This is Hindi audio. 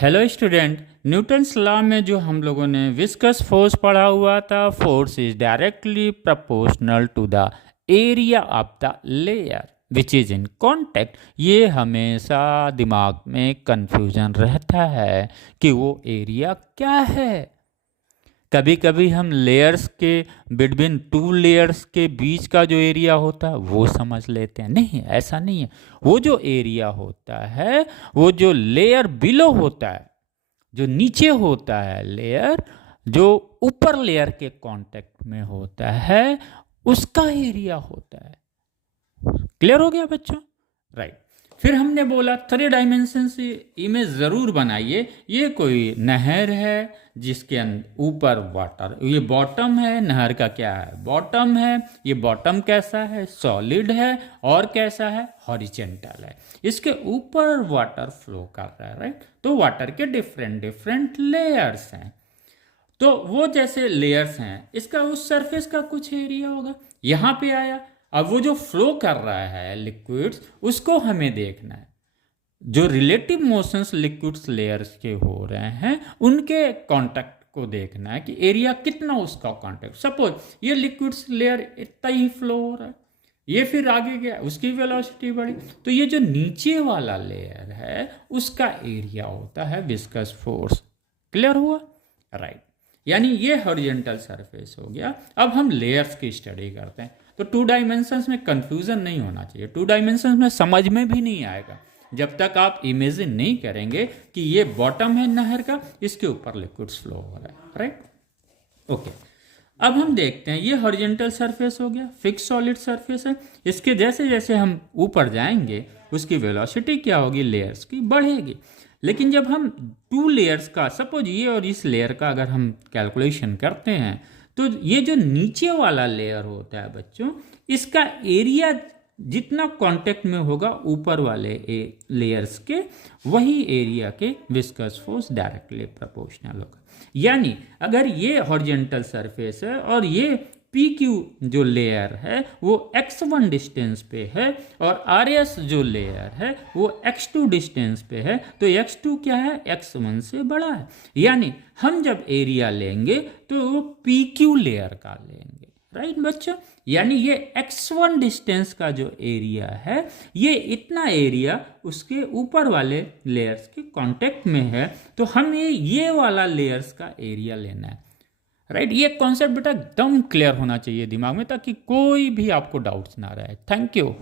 हेलो स्टूडेंट, न्यूटन्स लॉ में जो हम लोगों ने विस्कस फोर्स पढ़ा हुआ था, force is directly proportional to the area of the layer which is in contact. ये हमेशा दिमाग में कंफ्यूजन रहता है कि वो एरिया क्या है। कभी कभी हम लेयर्स के बिटवीन टू लेयर्स के बीच का जो एरिया होता है वो समझ लेते हैं। नहीं, ऐसा नहीं है। वो जो एरिया होता है, वो जो लेयर बिलो होता है, जो नीचे होता है लेयर, जो ऊपर लेयर के कांटेक्ट में होता है, उसका एरिया होता है। क्लियर हो गया बच्चों? राइट। फिर हमने बोला 3 डायमेंशन से इमेज ज़रूर बनाइए। ये कोई नहर है जिसके ऊपर वाटर, ये बॉटम है। नहर का क्या है? बॉटम है। ये बॉटम कैसा है? सॉलिड है। और कैसा है? हॉरिजेंटल है। इसके ऊपर वाटर फ्लो कर रहा है, राइट। तो वाटर के डिफरेंट डिफरेंट लेयर्स हैं। तो वो जैसे लेयर्स हैं, इसका उस सरफेस का कुछ एरिया होगा। यहाँ पे आया, अब वो जो फ्लो कर रहा है लिक्विड्स, उसको हमें देखना है। जो रिलेटिव मोशंस लिक्विड्स लेयर्स के हो रहे हैं, उनके कांटेक्ट को देखना है कि एरिया कितना उसका कांटेक्ट। सपोज ये लिक्विड्स लेयर इतना ही फ्लो हो रहा है, ये फिर आगे गया, उसकी वेलोसिटी बढ़ी, तो ये जो नीचे वाला लेयर है उसका एरिया होता है विस्कस फोर्स। क्लियर हुआ? राइट। यानी ये हॉरिजॉन्टल सरफेस हो गया। अब हम लेयर्स की स्टडी करते हैं। तो 2 डायमेंशंस में कंफ्यूजन नहीं होना चाहिए। 2 डायमेंशंस में समझ में भी नहीं आएगा जब तक आप इमेजिन नहीं करेंगे कि ये बॉटम है नहर का, इसके ऊपर लिक्विड्स फ्लो हो रहा है, राइट। ओके, अब हम देखते हैं, ये हॉरिजॉन्टल सरफेस हो गया, फिक्स सॉलिड सरफेस है। इसके जैसे जैसे हम ऊपर जाएंगे, उसकी वेलोसिटी क्या होगी? लेयर्स की बढ़ेगी। लेकिन जब हम 2 लेयर्स का, सपोज ये और इस लेयर का अगर हम कैलकुलेशन करते हैं, तो ये जो नीचे वाला लेयर होता है बच्चों, इसका एरिया जितना कांटेक्ट में होगा ऊपर वाले लेयर्स के, वही एरिया के विस्कस फोर्स डायरेक्टली प्रोपोर्शनल होगा। यानी अगर ये हॉरिजॉन्टल सरफेस है और ये पी क्यू जो लेयर है वो x1 डिस्टेंस पे है, और आर एस जो लेयर है वो x2 डिस्टेंस पे है, तो x2 क्या है? x1 से बड़ा है। यानी हम जब एरिया लेंगे तो वो पी क्यू लेयर का लेंगे, राइट बच्चों। यानी ये x1 डिस्टेंस का जो एरिया है, ये इतना एरिया उसके ऊपर वाले लेयर्स के कांटेक्ट में है, तो हमें ये वाला लेयर्स का एरिया लेना है, राइट। ये कॉन्सेप्ट बेटा एकदम क्लियर होना चाहिए दिमाग में, ताकि कोई भी आपको डाउट्स ना रहे। Thank you.